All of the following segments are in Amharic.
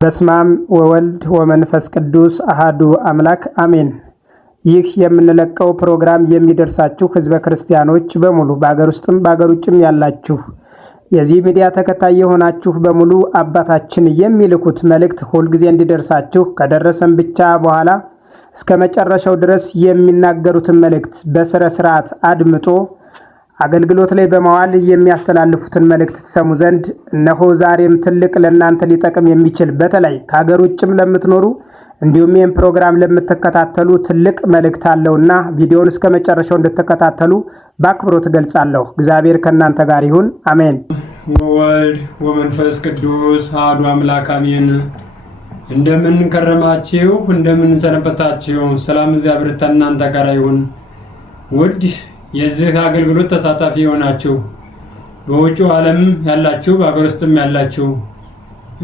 በስማም ወወልድ ወመንፈስ ቅዱስ አሃዱ አምላክ አሜን። ይህ የምንለቀው ፕሮግራም የሚደርሳችሁ ህዝበ ክርስቲያኖች በሙሉ በአገር ውስጥም በአገር ውጭም ያላችሁ የዚህ ሚዲያ ተከታይ የሆናችሁ በሙሉ አባታችን የሚልኩት መልእክት ሁልጊዜ እንዲደርሳችሁ ከደረሰን ብቻ በኋላ እስከ መጨረሻው ድረስ የሚናገሩትን መልእክት በስነ ስርዓት አድምጦ አገልግሎት ላይ በመዋል የሚያስተላልፉትን መልእክት ተሰሙ ዘንድ እነሆ ዛሬም ትልቅ ለእናንተ ሊጠቅም የሚችል በተለይ ከሀገር ውጭም ለምትኖሩ እንዲሁም ይህን ፕሮግራም ለምትከታተሉ ትልቅ መልእክት አለውና ቪዲዮውን እስከ መጨረሻው እንድትከታተሉ በአክብሮት ገልጻለሁ። እግዚአብሔር ከእናንተ ጋር ይሁን። አሜን። ወወልድ ወመንፈስ ቅዱስ አሐዱ አምላክ አሜን። እንደምን ከረማችሁ? እንደምን ሰነበታችሁ? ሰላም እግዚአብሔር ከእናንተ ጋር ይሁን። ውድ የዚህ አገልግሎት ተሳታፊ የሆናችሁ በውጭው ዓለም ያላችሁ በአገር ውስጥም ያላችሁ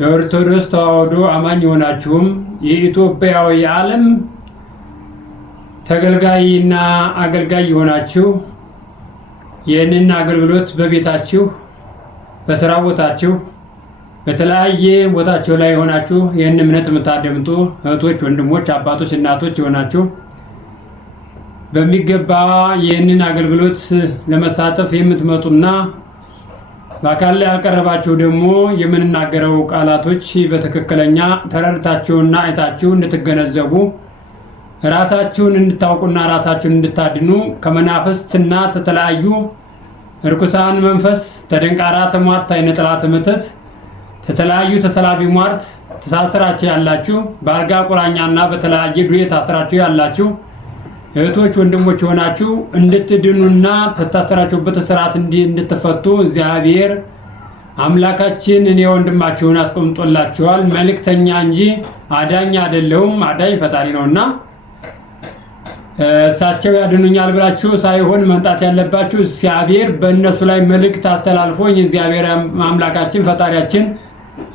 የኦርቶዶክስ ተዋሕዶ አማኝ የሆናችሁም የኢትዮጵያዊ ዓለም ተገልጋይና አገልጋይ የሆናችሁ ይህንን አገልግሎት በቤታችሁ በስራ ቦታችሁ በተለያየ ቦታችሁ ላይ የሆናችሁ ይህን እምነት የምታደምጡ እህቶች፣ ወንድሞች፣ አባቶች፣ እናቶች የሆናችሁ በሚገባ ይህንን አገልግሎት ለመሳተፍ የምትመጡና በአካል ላይ ያልቀረባችሁ ደግሞ የምንናገረው ቃላቶች በትክክለኛ ተረድታችሁና አይታችሁ እንድትገነዘቡ ራሳችሁን እንድታውቁና ራሳችሁን እንድታድኑ ከመናፍስትና ተተለያዩ ርኩሳን መንፈስ ተደንቃራ ተሟርት አይነጥላት መተት ተተለያዩ ተሰላቢ ሟርት ተሳስራችሁ ያላችሁ በአልጋ ቁራኛና በተለያየ ዱዬ ታስራችሁ ያላችሁ እህቶች ወንድሞች ሆናችሁ እንድትድኑና ተታሰራችሁበት ስርዓት እንድትፈቱ እግዚአብሔር አምላካችን እኔ ወንድማችሁን አስቀምጦላችኋል። መልእክተኛ እንጂ አዳኝ አይደለሁም። አዳኝ ፈጣሪ ነውና እሳቸው ያድኑኛል ብላችሁ ሳይሆን መምጣት ያለባችሁ እግዚአብሔር በእነሱ ላይ መልእክት አስተላልፎኝ እግዚአብሔር አምላካችን ፈጣሪያችን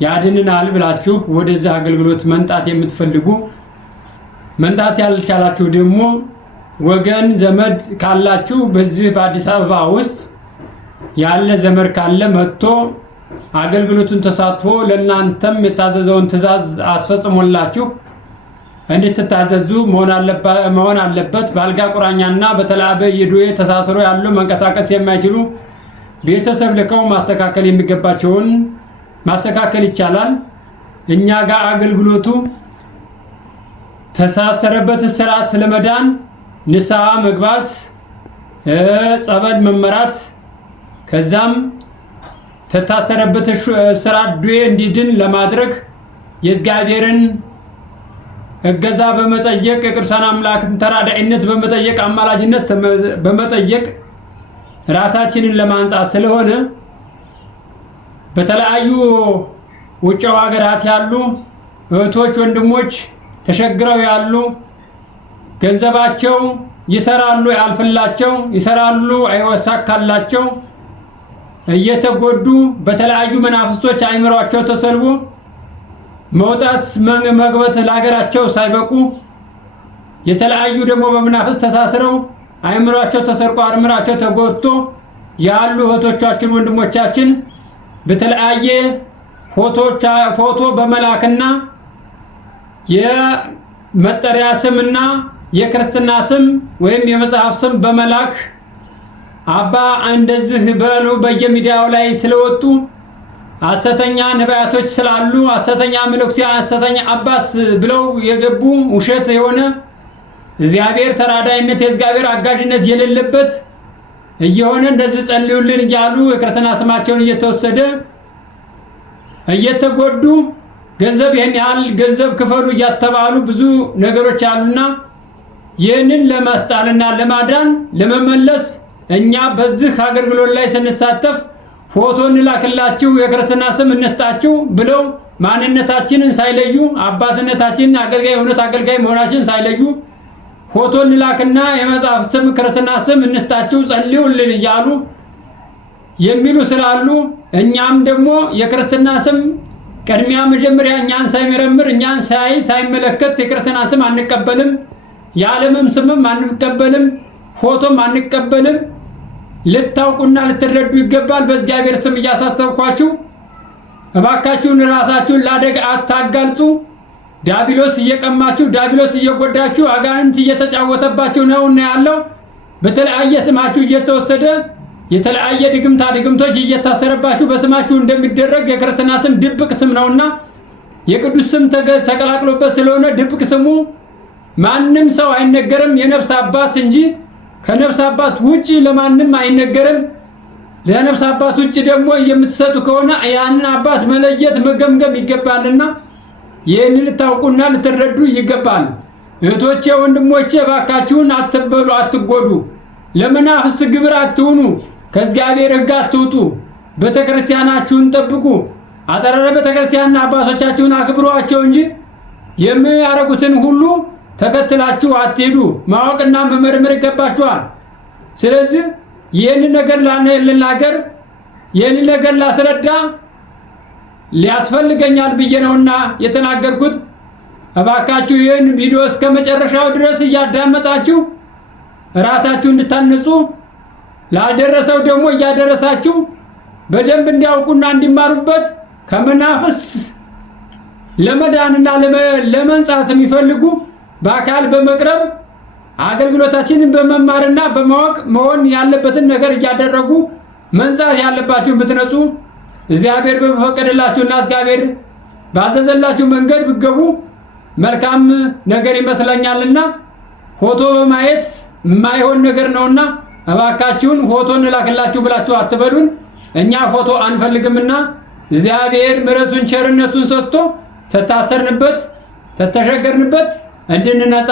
ያድንናል ብላችሁ ወደዚህ አገልግሎት መምጣት የምትፈልጉ መምጣት ያልቻላችሁ ደግሞ ወገን ዘመድ ካላችሁ በዚህ በአዲስ አበባ ውስጥ ያለ ዘመድ ካለ መጥቶ አገልግሎቱን ተሳትፎ ለእናንተም የታዘዘውን ትእዛዝ አስፈጽሞላችሁ እንድትታዘዙ መሆን አለበት። በአልጋ ቁራኛና በተለያየ የዱዬ ተሳስሮ ያሉ መንቀሳቀስ የማይችሉ ቤተሰብ ልከው ማስተካከል የሚገባቸውን ማስተካከል ይቻላል። እኛ ጋር አገልግሎቱ ተሳሰረበት ስርዓት ለመዳን ንስሐ መግባት፣ ጸበል መመራት፣ ከዛም ተታሰረበት ስርዓት ዱዬ እንዲድን ለማድረግ የእግዚአብሔርን እገዛ በመጠየቅ የቅዱሳን አምላክን ተራዳኢነት በመጠየቅ አማላጅነት በመጠየቅ ራሳችንን ለማንጻት ስለሆነ በተለያዩ ውጭው ሀገራት ያሉ እህቶች ወንድሞች ተሸግረው ያሉ ገንዘባቸው ይሰራሉ ያልፍላቸው ይሰራሉ አይወሳካላቸው እየተጎዱ በተለያዩ መናፍስቶች አይምሯቸው ተሰልቦ መውጣት መግባት ለሀገራቸው ሳይበቁ የተለያዩ ደግሞ በመናፍስት ተሳስረው አይምሯቸው ተሰርቆ አርምራቸው ተጎድቶ ያሉ እህቶቻችን ወንድሞቻችን በተለያየ ፎቶ በመላክና የመጠሪያ ስምና የክርስትና ስም ወይም የመጽሐፍ ስም በመላክ አባ እንደዚህ በሉ በየሚዲያው ላይ ስለወጡ ሐሰተኛ ነቢያቶች ስላሉ ሐሰተኛ መለክቱ ሐሰተኛ አባስ ብለው የገቡ ውሸት የሆነ እግዚአብሔር ተራዳይነት የእግዚአብሔር አጋዥነት የሌለበት እየሆነ እንደዚህ ጸልዩልን እያሉ የክርስትና ስማቸውን እየተወሰደ እየተጎዱ ገንዘብ ይሄን ያህል ገንዘብ ክፈሉ እያተባሉ ብዙ ነገሮች አሉና ይህንን ለማስጣልና ለማዳን ለመመለስ እኛ በዚህ አገልግሎት ላይ ስንሳተፍ ፎቶ እንላክላችሁ የክርስትና ስም እንስጣችሁ ብለው ማንነታችንን ሳይለዩ አባትነታችንን አገልጋይ እውነት አገልጋይ መሆናችንን ሳይለዩ ፎቶ እንላክና የመጽሐፍ ስም ክርስትና ስም እንስጣችሁ ጸልዩልን እያሉ የሚሉ ስላሉ እኛም ደግሞ የክርስትና ስም ቅድሚያ መጀመሪያ እኛን ሳይመረምር እኛን ሳይመለከት የክርስትና ስም አንቀበልም። የዓለምም ስምም አንቀበልም። ፎቶም እባካችሁን ራሳችሁን ለአደጋ አታጋልጡ። ዲያብሎስ እየቀማችሁ፣ ዲያብሎስ እየጎዳችሁ፣ አጋንንት እየተጫወተባችሁ ነውና ያለው በተለያየ ስማችሁ እየተወሰደ የተለያየ ድግምቶች እየታሰረባችሁ በስማችሁ እንደሚደረግ የክርስትና ስም ድብቅ ስም ነውና የቅዱስ ስም ተቀላቅሎበት ስለሆነ ድብቅ ስሙ ማንም ሰው አይነገርም፣ የነፍስ አባት እንጂ ከነፍስ አባት ውጪ ለማንም አይነገርም። ለነፍስ አባት ውጪ ደግሞ የምትሰጡ ከሆነ ያንን አባት መለየት መገምገም ይገባልና ይህንን ልታውቁና ልትረዱ ይገባል። እህቶቼ ወንድሞቼ እባካችሁን አትበሉ፣ አትጎዱ፣ ለመናፍስት ግብር አትሁኑ፣ ከእግዚአብሔር ሕግ አትውጡ፣ ቤተክርስቲያናችሁን ጠብቁ። አጠራረ ቤተክርስቲያንና አባቶቻችሁን አክብሯቸው እንጂ የሚያረጉትን ሁሉ ተከትላችሁ አትሄዱ። ማወቅና መመርመር ይገባችኋል። ስለዚህ ይህንን ነገር ልናገር፣ ይህንን ነገር ላስረዳ ሊያስፈልገኛል ብዬ ነውና የተናገርኩት። እባካችሁ ይህን ቪዲዮ እስከ መጨረሻው ድረስ እያዳመጣችሁ ራሳችሁ እንድታነጹ፣ ላደረሰው ደግሞ እያደረሳችሁ በደንብ እንዲያውቁና እንዲማሩበት ከመናፍስት ለመዳንና ለመንጻት የሚፈልጉ በአካል በመቅረብ አገልግሎታችንን በመማርና በማወቅ መሆን ያለበትን ነገር እያደረጉ መንጻት ያለባችሁ ብትነጹ እግዚአብሔር በፈቀደላችሁና እግዚአብሔር ባዘዘላችሁ መንገድ ብትገቡ መልካም ነገር ይመስለኛልና ፎቶ በማየት የማይሆን ነገር ነውና እባካችሁን ፎቶ እንላክላችሁ ብላችሁ አትበሉን። እኛ ፎቶ አንፈልግምና እግዚአብሔር ምሕረቱን ቸርነቱን ሰጥቶ ተታሰርንበት ተተሸገርንበት እንድንነጻ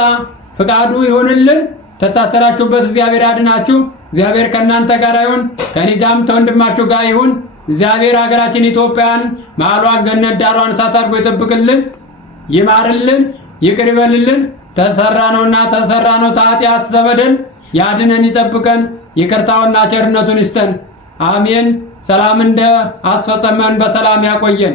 ፍቃዱ ይሁንልን። ተታሰራችሁበት እግዚአብሔር ያድናችሁ። እግዚአብሔር ከእናንተ ጋር ይሁን፣ ከኔ ጋርም ተወንድማችሁ ጋር ይሁን። እግዚአብሔር ሀገራችን ኢትዮጵያን መዓሏን ገነት ዳሯን እሳት አድርጎ ይጠብቅልን፣ ይማርልን፣ ይቅር ይበልልን። ተሰራነውና ተሰራነው ኃጢአት ተበደል ያድነን፣ ይጠብቀን፣ ይቅርታውና ቸርነቱን ይስጠን። አሜን። ሰላም እንደ አስፈጸመን በሰላም ያቆየን።